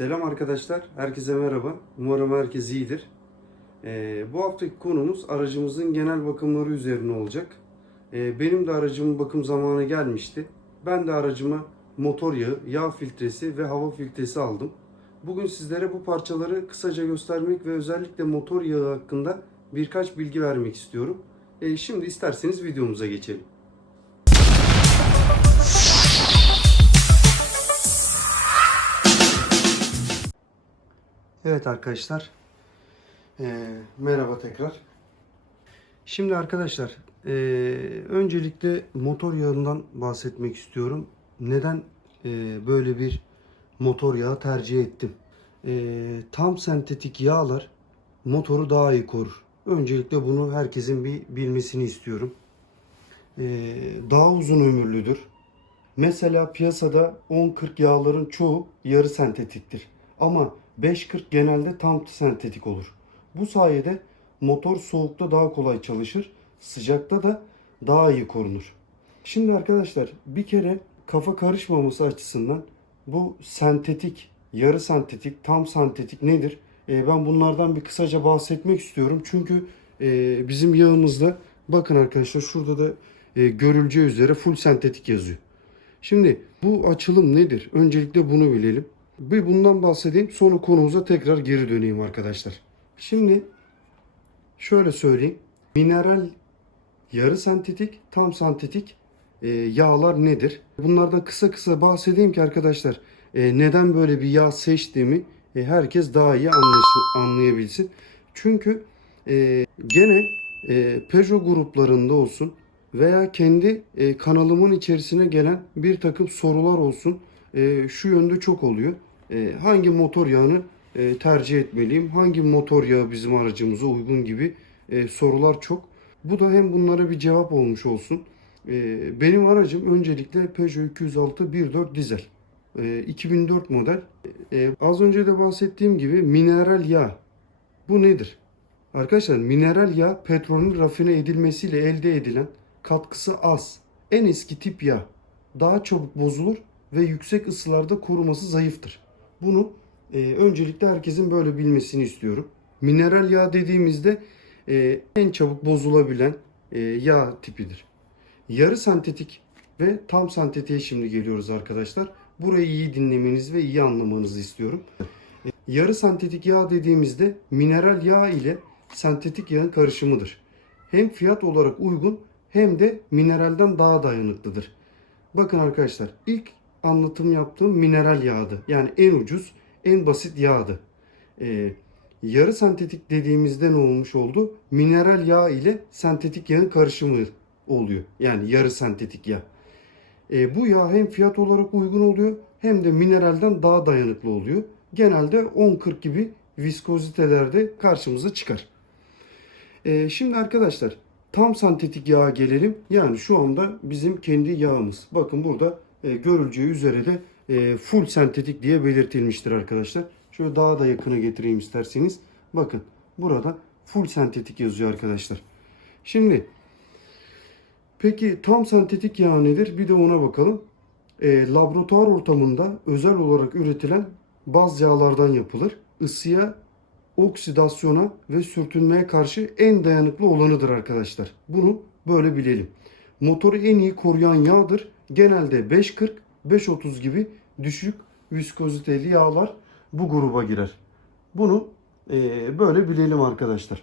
Selam arkadaşlar, herkese merhaba. Umarım herkes iyidir. Ee, bu haftaki konumuz aracımızın genel bakımları üzerine olacak. Ee, benim de aracımın bakım zamanı gelmişti. Ben de aracıma motor yağı, yağ filtresi ve hava filtresi aldım. Bugün sizlere bu parçaları kısaca göstermek ve özellikle motor yağı hakkında birkaç bilgi vermek istiyorum. Ee, şimdi isterseniz videomuza geçelim. Evet arkadaşlar. Ee, merhaba tekrar. Şimdi arkadaşlar ee, öncelikle motor yağından bahsetmek istiyorum. Neden ee, böyle bir motor yağı tercih ettim? Ee, tam sentetik yağlar motoru daha iyi korur. Öncelikle bunu herkesin bir bilmesini istiyorum. Ee, daha uzun ömürlüdür. Mesela piyasada 10-40 yağların çoğu yarı sentetiktir. Ama 5.40 genelde tam sentetik olur. Bu sayede motor soğukta daha kolay çalışır, sıcakta da daha iyi korunur. Şimdi arkadaşlar bir kere kafa karışmaması açısından bu sentetik, yarı sentetik, tam sentetik nedir? Ee, ben bunlardan bir kısaca bahsetmek istiyorum. Çünkü e, bizim yağımızda bakın arkadaşlar şurada da e, görüleceği üzere full sentetik yazıyor. Şimdi bu açılım nedir? Öncelikle bunu bilelim. Bir bundan bahsedeyim. Sonra konumuza tekrar geri döneyim arkadaşlar. Şimdi şöyle söyleyeyim. Mineral yarı sentetik, tam sentetik e, yağlar nedir? Bunlardan kısa kısa bahsedeyim ki arkadaşlar e, neden böyle bir yağ seçtiğimi e, herkes daha iyi anlayışın, anlayabilsin. Çünkü gene Peugeot gruplarında olsun veya kendi kanalımın içerisine gelen bir takım sorular olsun şu yönde çok oluyor. E, hangi motor yağını e, tercih etmeliyim? Hangi motor yağı bizim aracımıza uygun gibi e, sorular çok. Bu da hem bunlara bir cevap olmuş olsun. E, benim aracım öncelikle Peugeot 206 1.4 dizel. E, 2004 model. E, az önce de bahsettiğim gibi mineral yağ. Bu nedir? Arkadaşlar mineral yağ petrolün rafine edilmesiyle elde edilen katkısı az. En eski tip yağ. Daha çabuk bozulur ve yüksek ısılarda koruması zayıftır. Bunu e, öncelikle herkesin böyle bilmesini istiyorum. Mineral yağ dediğimizde e, en çabuk bozulabilen e, yağ tipidir. Yarı sentetik ve tam sentetiğe şimdi geliyoruz arkadaşlar. Burayı iyi dinlemenizi ve iyi anlamanızı istiyorum. E, yarı sentetik yağ dediğimizde mineral yağ ile sentetik yağın karışımıdır. Hem fiyat olarak uygun hem de mineralden daha dayanıklıdır. Bakın arkadaşlar ilk anlatım yaptığım mineral yağdı. Yani en ucuz, en basit yağdı. Ee, yarı sentetik dediğimizde ne olmuş oldu? Mineral yağ ile sentetik yağın karışımı oluyor. Yani yarı sentetik yağ. Ee, bu yağ hem fiyat olarak uygun oluyor hem de mineralden daha dayanıklı oluyor. Genelde 10-40 gibi viskozitelerde karşımıza çıkar. Ee, şimdi arkadaşlar tam sentetik yağa gelelim. Yani şu anda bizim kendi yağımız. Bakın burada e, görüleceği üzere de e, full sentetik diye belirtilmiştir arkadaşlar. Şöyle daha da yakına getireyim isterseniz. Bakın burada full sentetik yazıyor arkadaşlar. Şimdi peki tam sentetik yağ nedir? Bir de ona bakalım. E, laboratuvar ortamında özel olarak üretilen baz yağlardan yapılır. Isıya, oksidasyona ve sürtünmeye karşı en dayanıklı olanıdır arkadaşlar. Bunu böyle bilelim. Motoru en iyi koruyan yağdır. Genelde 5.40, 5.30 gibi düşük viskoziteli yağlar bu gruba girer. Bunu e, böyle bilelim arkadaşlar.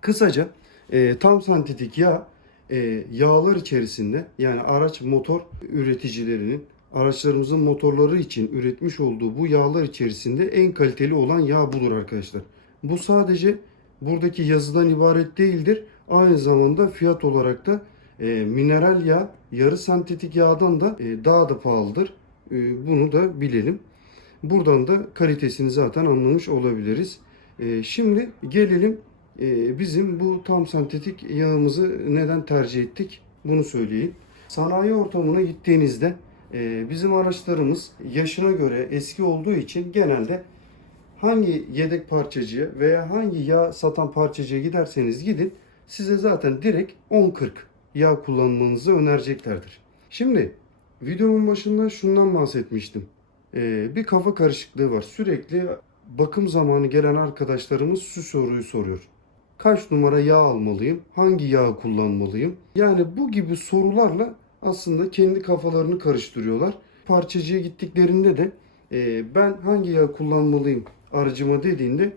Kısaca e, tam sentetik yağ e, yağlar içerisinde yani araç motor üreticilerinin araçlarımızın motorları için üretmiş olduğu bu yağlar içerisinde en kaliteli olan yağ budur arkadaşlar. Bu sadece buradaki yazıdan ibaret değildir. Aynı zamanda fiyat olarak da e, mineral yağ yarı sentetik yağdan da e, daha da pahalıdır. E, bunu da bilelim. Buradan da kalitesini zaten anlamış olabiliriz. E, şimdi gelelim e, bizim bu tam sentetik yağımızı neden tercih ettik bunu söyleyeyim. Sanayi ortamına gittiğinizde e, bizim araçlarımız yaşına göre eski olduğu için genelde hangi yedek parçacıya veya hangi yağ satan parçacıya giderseniz gidin size zaten direkt 10-40 yağ kullanmanızı önereceklerdir. Şimdi videomun başında şundan bahsetmiştim. e, bir kafa karışıklığı var. Sürekli bakım zamanı gelen arkadaşlarımız şu soruyu soruyor. Kaç numara yağ almalıyım? Hangi yağı kullanmalıyım? Yani bu gibi sorularla aslında kendi kafalarını karıştırıyorlar. Parçacıya gittiklerinde de e, ben hangi yağı kullanmalıyım aracıma dediğinde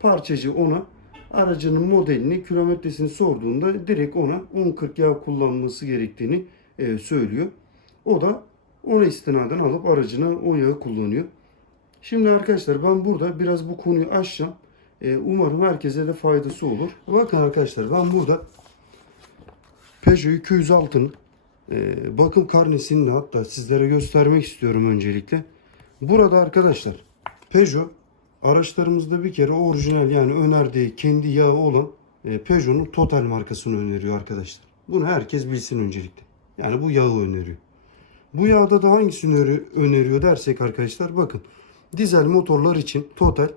parçacı ona aracının modelini, kilometresini sorduğunda direkt ona 10-40 yağ kullanması gerektiğini e, söylüyor. O da ona istinaden alıp aracına o yağı kullanıyor. Şimdi arkadaşlar ben burada biraz bu konuyu açacağım. E, umarım herkese de faydası olur. Bakın arkadaşlar ben burada Peugeot 206'nın e, bakım karnesini hatta sizlere göstermek istiyorum öncelikle. Burada arkadaşlar Peugeot araçlarımızda bir kere orijinal yani önerdiği kendi yağı olan e, Peugeot'un Total markasını öneriyor arkadaşlar. Bunu herkes bilsin öncelikle. Yani bu yağı öneriyor. Bu yağda da hangisini öne- öneriyor dersek arkadaşlar bakın. Dizel motorlar için Total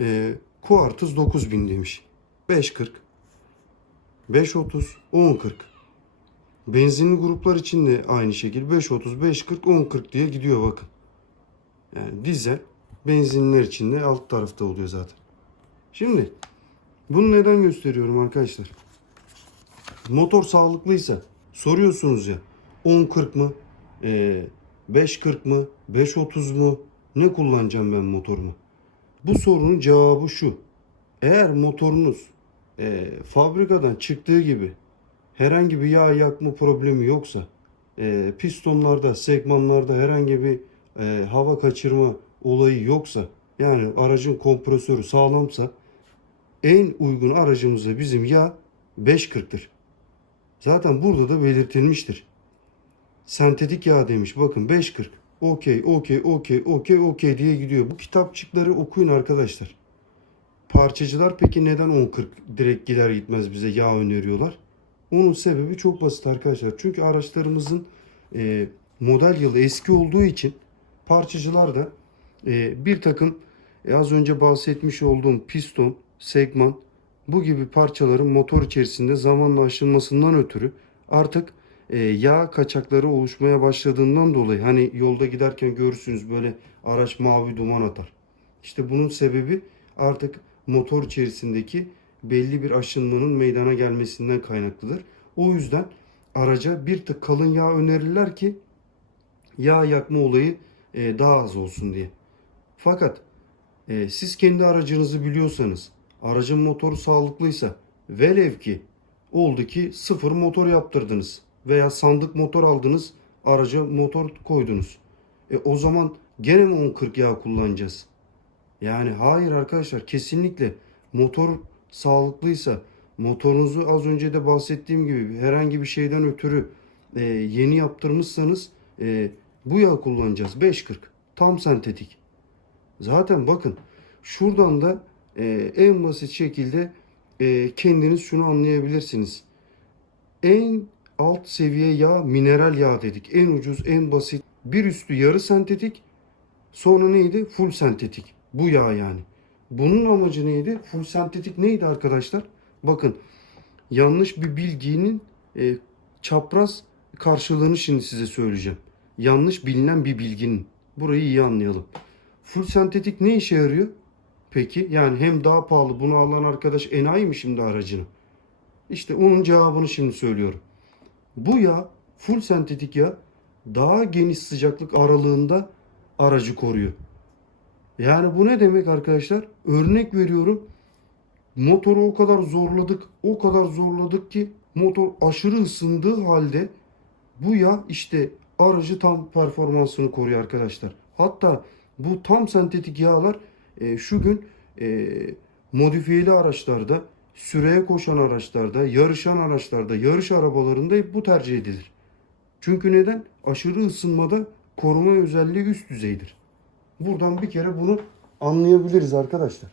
e, Quartus 9000 demiş. 540 530 1040 Benzinli gruplar için de aynı şekilde 530 540 1040 diye gidiyor bakın. Yani dizel benzinler için de alt tarafta oluyor zaten. Şimdi bunu neden gösteriyorum arkadaşlar? Motor sağlıklıysa soruyorsunuz ya 1040 mı? Ee, 540 mı? 530 mu? Ne kullanacağım ben motorumu? Bu sorunun cevabı şu. Eğer motorunuz e, fabrikadan çıktığı gibi herhangi bir yağ yakma problemi yoksa, e, pistonlarda, segmanlarda herhangi bir e, hava kaçırma olayı yoksa, yani aracın kompresörü sağlamsa en uygun aracımıza bizim yağ 540'tır. Zaten burada da belirtilmiştir. Sentetik yağ demiş. Bakın 540. Okey, okey, okey, okey, okey diye gidiyor. Bu kitapçıkları okuyun arkadaşlar. Parçacılar peki neden 10.40 direkt gider gitmez bize yağ öneriyorlar? Onun sebebi çok basit arkadaşlar. Çünkü araçlarımızın e, model yılı eski olduğu için parçacılar da e, bir takım e, az önce bahsetmiş olduğum piston, segman bu gibi parçaların motor içerisinde zamanla aşınmasından ötürü artık e, yağ kaçakları oluşmaya başladığından dolayı hani yolda giderken görürsünüz böyle araç mavi duman atar. İşte bunun sebebi artık motor içerisindeki belli bir aşınmanın meydana gelmesinden kaynaklıdır. O yüzden araca bir tık kalın yağ önerirler ki yağ yakma olayı e, daha az olsun diye. Fakat e, siz kendi aracınızı biliyorsanız, aracın motoru sağlıklıysa, velev ki oldu ki sıfır motor yaptırdınız veya sandık motor aldınız, araca motor koydunuz. E, o zaman gene mi 10-40 yağ kullanacağız? Yani hayır arkadaşlar kesinlikle motor sağlıklıysa motorunuzu az önce de bahsettiğim gibi herhangi bir şeyden ötürü e, yeni yaptırmışsanız e, bu yağ kullanacağız 5.40 tam sentetik. Zaten bakın şuradan da e, en basit şekilde e, kendiniz şunu anlayabilirsiniz. En alt seviye yağ mineral yağ dedik. En ucuz en basit bir üstü yarı sentetik sonra neydi? Full sentetik. Bu yağ yani. Bunun amacı neydi? Full sentetik neydi arkadaşlar? Bakın yanlış bir bilginin e, çapraz karşılığını şimdi size söyleyeceğim. Yanlış bilinen bir bilginin. Burayı iyi anlayalım. Full sentetik ne işe yarıyor? Peki yani hem daha pahalı bunu alan arkadaş enayi mi şimdi aracını? İşte onun cevabını şimdi söylüyorum. Bu yağ full sentetik yağ daha geniş sıcaklık aralığında aracı koruyor. Yani bu ne demek arkadaşlar? Örnek veriyorum. Motoru o kadar zorladık, o kadar zorladık ki motor aşırı ısındığı halde bu yağ işte aracı tam performansını koruyor arkadaşlar. Hatta bu tam sentetik yağlar e, şu gün e, modifiyeli araçlarda, süreye koşan araçlarda, yarışan araçlarda, yarış arabalarında bu tercih edilir. Çünkü neden? Aşırı ısınmada koruma özelliği üst düzeydir. Buradan bir kere bunu anlayabiliriz arkadaşlar.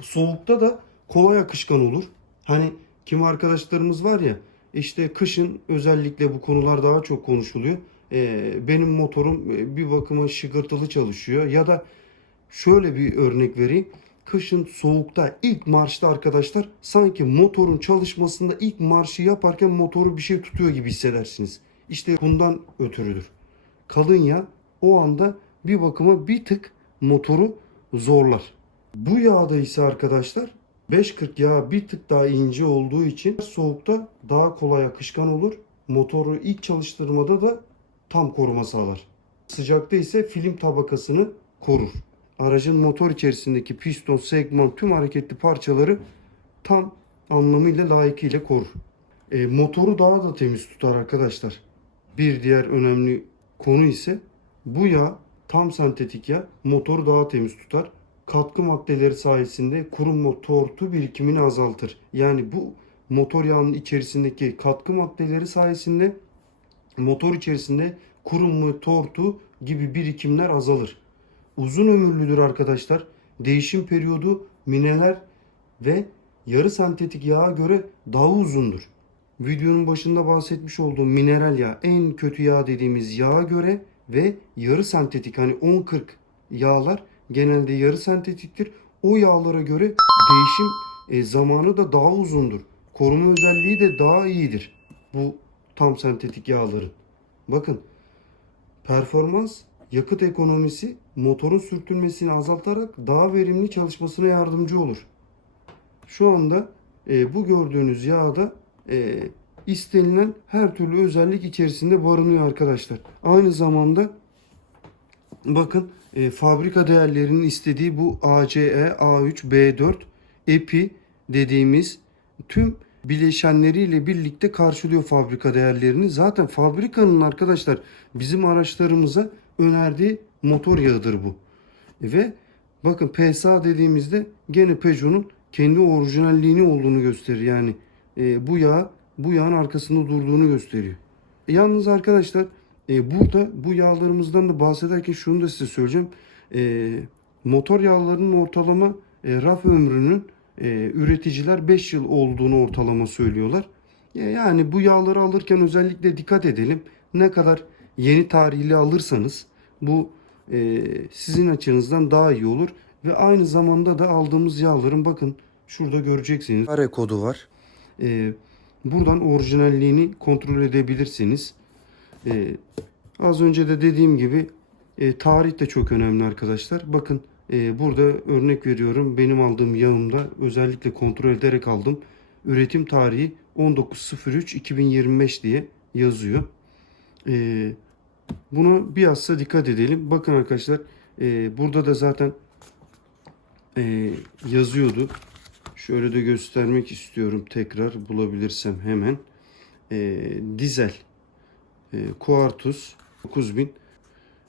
Soğukta da kolay akışkan olur. Hani kim arkadaşlarımız var ya işte kışın özellikle bu konular daha çok konuşuluyor. Ee, benim motorum e, bir bakıma şıkırtılı çalışıyor ya da şöyle bir örnek vereyim. Kışın soğukta ilk marşta arkadaşlar sanki motorun çalışmasında ilk marşı yaparken motoru bir şey tutuyor gibi hissedersiniz. İşte bundan ötürüdür. Kalın yağ o anda bir bakıma bir tık motoru zorlar. Bu yağda ise arkadaşlar 540 yağ bir tık daha ince olduğu için soğukta daha kolay akışkan olur. Motoru ilk çalıştırmada da tam koruma sağlar. Sıcakta ise film tabakasını korur. Aracın motor içerisindeki piston, segment tüm hareketli parçaları tam anlamıyla layıkıyla korur. E, motoru daha da temiz tutar arkadaşlar. Bir diğer önemli konu ise bu yağ tam sentetik yağ motoru daha temiz tutar. Katkı maddeleri sayesinde kuruma tortu birikimini azaltır. Yani bu motor yağının içerisindeki katkı maddeleri sayesinde motor içerisinde kurum ve tortu gibi birikimler azalır. Uzun ömürlüdür arkadaşlar. Değişim periyodu mineral ve yarı sentetik yağa göre daha uzundur. Videonun başında bahsetmiş olduğum mineral yağ en kötü yağ dediğimiz yağa göre ve yarı sentetik hani 10-40 yağlar genelde yarı sentetiktir. O yağlara göre değişim e, zamanı da daha uzundur. Koruma özelliği de daha iyidir. Bu tam sentetik yağların. Bakın performans, yakıt ekonomisi motorun sürtünmesini azaltarak daha verimli çalışmasına yardımcı olur. Şu anda e, bu gördüğünüz yağda e, istenilen her türlü özellik içerisinde barınıyor arkadaşlar. Aynı zamanda bakın e, fabrika değerlerinin istediği bu ACE, A3, B4, EPI dediğimiz tüm bileşenleriyle birlikte karşılıyor fabrika değerlerini. Zaten fabrikanın arkadaşlar bizim araçlarımıza önerdiği motor yağıdır bu. Ve bakın PSA dediğimizde gene Peugeot'un kendi orijinalliğini olduğunu gösterir. Yani e, bu yağ bu yağın arkasında durduğunu gösteriyor. E, yalnız arkadaşlar e, burada bu yağlarımızdan da bahsederken şunu da size söyleyeceğim. E, motor yağlarının ortalama e, raf ömrünün e, üreticiler 5 yıl olduğunu ortalama söylüyorlar. E, yani bu yağları alırken özellikle dikkat edelim. Ne kadar yeni tarihli alırsanız bu e, sizin açınızdan daha iyi olur. Ve aynı zamanda da aldığımız yağların bakın şurada göreceksiniz. Kare kodu var. E, buradan orijinalliğini kontrol edebilirsiniz. E, az önce de dediğim gibi e, tarih de çok önemli arkadaşlar. Bakın burada örnek veriyorum. Benim aldığım yağımda özellikle kontrol ederek aldım. Üretim tarihi 19.03.2025 diye yazıyor. E, buna bilhassa dikkat edelim. Bakın arkadaşlar e, burada da zaten yazıyordu. Şöyle de göstermek istiyorum tekrar bulabilirsem hemen. Dizel Quartus 9000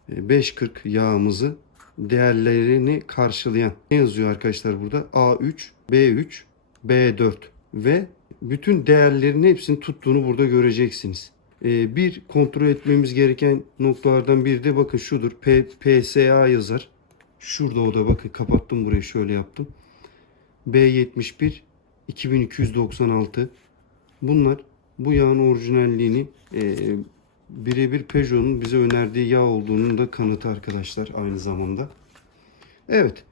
e, 540 yağımızı değerlerini karşılayan ne yazıyor arkadaşlar burada? A3, B3, B4 ve bütün değerlerin hepsini tuttuğunu burada göreceksiniz. E, bir kontrol etmemiz gereken noktalardan biri de bakın şudur. P, PSA yazar. Şurada o da bakın kapattım burayı şöyle yaptım. B71 2296 bunlar bu yağın orijinalliğini e, birebir Peugeot'un bize önerdiği yağ olduğunun da kanıtı arkadaşlar aynı zamanda. Evet.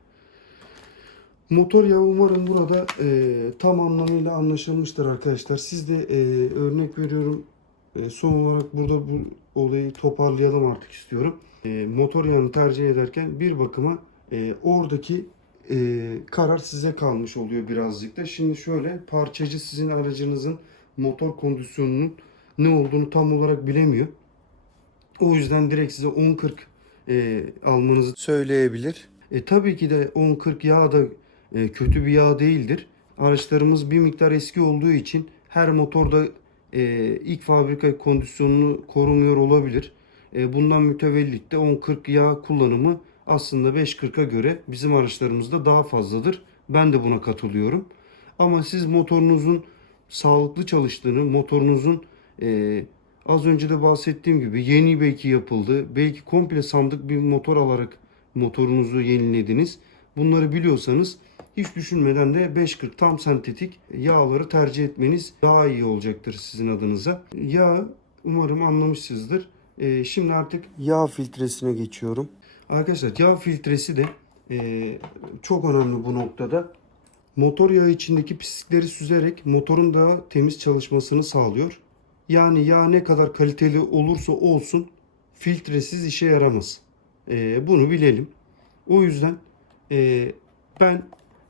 Motor yağı umarım burada e, tam anlamıyla anlaşılmıştır arkadaşlar. Siz de e, örnek veriyorum e, son olarak burada bu olayı toparlayalım artık istiyorum. E, motor yağını tercih ederken bir bakıma e, oradaki e, karar size kalmış oluyor birazcık da. Şimdi şöyle parçacı sizin aracınızın motor kondisyonunun ne olduğunu tam olarak bilemiyor. O yüzden direkt size 10-40 e, almanızı söyleyebilir. E, tabii ki de 10-40 yağ da e, kötü bir yağ değildir. Araçlarımız bir miktar eski olduğu için her motorda e, ilk fabrika kondisyonunu korumuyor olabilir. E, bundan mütevellit de 10-40 yağ kullanımı aslında 5.40'a göre bizim araçlarımızda daha fazladır. Ben de buna katılıyorum. Ama siz motorunuzun sağlıklı çalıştığını, motorunuzun e, az önce de bahsettiğim gibi yeni belki yapıldı. Belki komple sandık bir motor alarak motorunuzu yenilediniz. Bunları biliyorsanız hiç düşünmeden de 5.40 tam sentetik yağları tercih etmeniz daha iyi olacaktır sizin adınıza. Yağ umarım anlamışsınızdır. E, şimdi artık yağ filtresine geçiyorum. Arkadaşlar yağ filtresi de e, çok önemli bu noktada. Motor yağı içindeki pislikleri süzerek motorun daha temiz çalışmasını sağlıyor. Yani yağ ne kadar kaliteli olursa olsun filtresiz işe yaramaz. e, bunu bilelim. O yüzden e, ben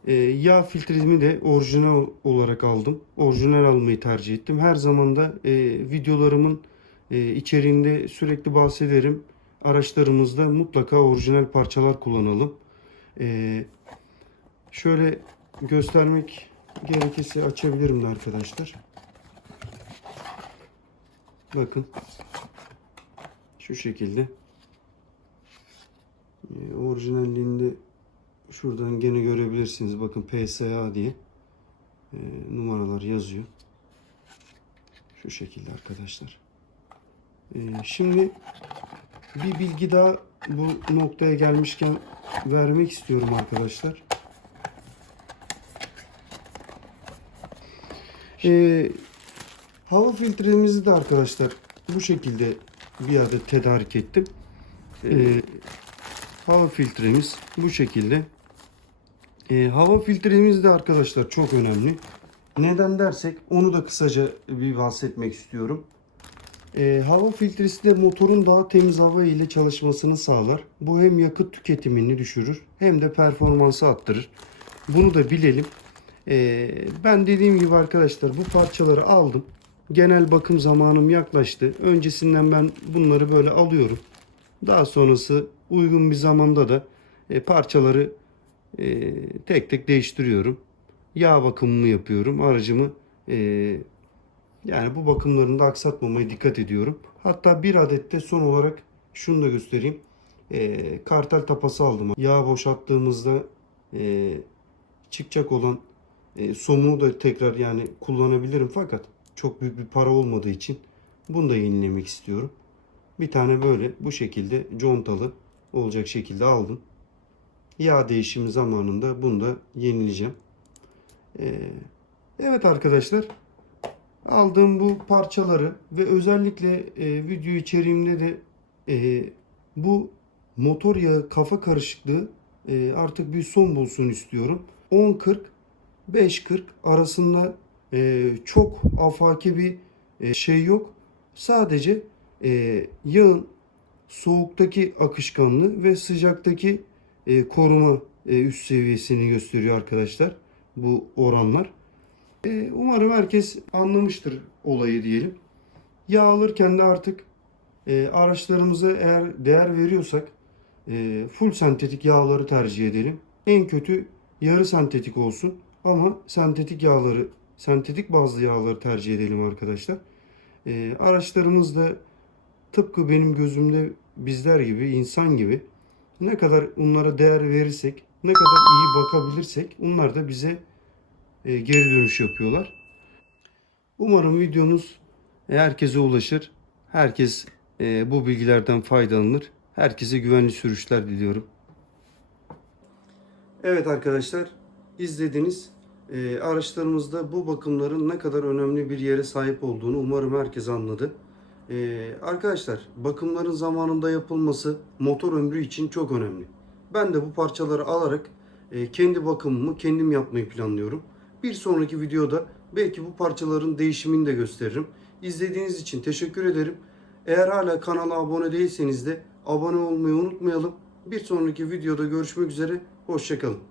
e, yağ filtremi de orijinal olarak aldım. Orijinal almayı tercih ettim. Her zaman da e, videolarımın e, içeriğinde sürekli bahsederim. Araçlarımızda mutlaka orijinal parçalar kullanalım. E, şöyle göstermek gerekirse açabilirim de arkadaşlar. Bakın. Şu şekilde. E, orijinalliğinde şuradan gene görebilirsiniz. Bakın PSA diye e, numaralar yazıyor. Şu şekilde arkadaşlar. E, şimdi bir bilgi daha bu noktaya gelmişken vermek istiyorum arkadaşlar. E, hava filtremizi de arkadaşlar bu şekilde bir adet tedarik ettim. E, hava filtremiz bu şekilde. E, hava filtremiz de arkadaşlar çok önemli. Neden dersek onu da kısaca bir bahsetmek istiyorum. E, hava filtresi de motorun daha temiz hava ile çalışmasını sağlar. Bu hem yakıt tüketimini düşürür hem de performansı arttırır. Bunu da bilelim. E, ben dediğim gibi arkadaşlar bu parçaları aldım. Genel bakım zamanım yaklaştı. Öncesinden ben bunları böyle alıyorum. Daha sonrası uygun bir zamanda da e, parçaları e, tek tek değiştiriyorum. Yağ bakımımı yapıyorum. Aracımı e, yani bu bakımlarını da aksatmamaya dikkat ediyorum. Hatta bir adet de son olarak şunu da göstereyim. E, kartel tapası aldım. Yağ boşalttığımızda e, çıkacak olan e, somunu da tekrar yani kullanabilirim fakat çok büyük bir para olmadığı için bunu da yenilemek istiyorum. Bir tane böyle bu şekilde contalı olacak şekilde aldım. Yağ değişimi zamanında bunu da yenileyeceğim. Ee, evet arkadaşlar. Aldığım bu parçaları ve özellikle e, video içeriğimde de e, bu motor yağı kafa karışıklığı e, artık bir son bulsun istiyorum. 10-40 5-40 arasında e, çok afaki bir e, şey yok. Sadece e, yağın soğuktaki akışkanlığı ve sıcaktaki e, koruma e, üst seviyesini gösteriyor arkadaşlar. Bu oranlar. E, umarım herkes anlamıştır olayı diyelim. Yağ alırken de artık e, araçlarımıza eğer değer veriyorsak e, full sentetik yağları tercih edelim. En kötü yarı sentetik olsun ama sentetik yağları, sentetik bazlı yağları tercih edelim arkadaşlar. E, araçlarımızda tıpkı benim gözümde bizler gibi, insan gibi ne kadar onlara değer verirsek, ne kadar iyi bakabilirsek onlar da bize e, geri dönüş yapıyorlar. Umarım videomuz herkese ulaşır. Herkes e, bu bilgilerden faydalanır. Herkese güvenli sürüşler diliyorum. Evet arkadaşlar izlediniz. E, araçlarımızda bu bakımların ne kadar önemli bir yere sahip olduğunu umarım herkes anladı. Ee, arkadaşlar bakımların zamanında yapılması motor ömrü için çok önemli. Ben de bu parçaları alarak e, kendi bakımımı kendim yapmayı planlıyorum. Bir sonraki videoda belki bu parçaların değişimini de gösteririm. İzlediğiniz için teşekkür ederim. Eğer hala kanala abone değilseniz de abone olmayı unutmayalım. Bir sonraki videoda görüşmek üzere. Hoşçakalın.